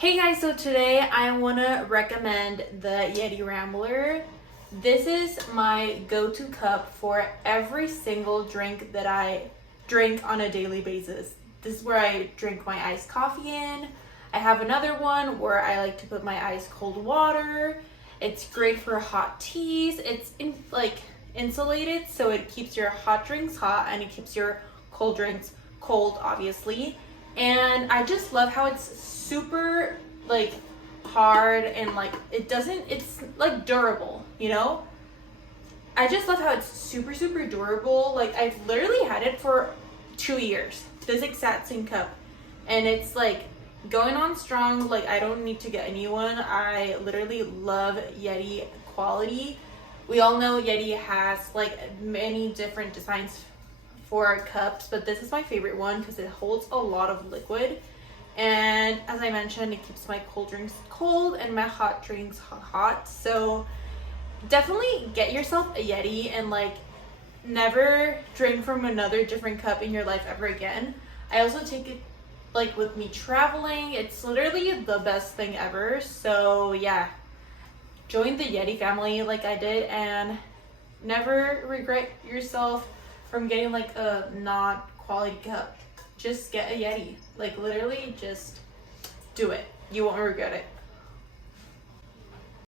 Hey guys, so today I want to recommend the YETI Rambler. This is my go-to cup for every single drink that I drink on a daily basis. This is where I drink my iced coffee in. I have another one where I like to put my ice cold water. It's great for hot teas. It's insulated, so it keeps your hot drinks hot and it keeps your cold drinks cold, obviously. And I just love how it's super hard and it's durable, you know? I just love how it's super durable. I've literally had it for 2 years, this exact same cup, and it's going on strong. I don't need to get a new one. I literally love YETI quality. We all know YETI has many different designs for cups, but this is my favorite one because it holds a lot of liquid, and as I mentioned, it keeps my cold drinks cold and my hot drinks hot. So definitely get yourself a YETI and never drink from another different cup in your life ever again. I also take it with me traveling. It's literally the best thing ever. So yeah, join the YETI family like I did and never regret yourself from getting a not quality cup. Just get a YETI. Literally just do it. You won't regret it.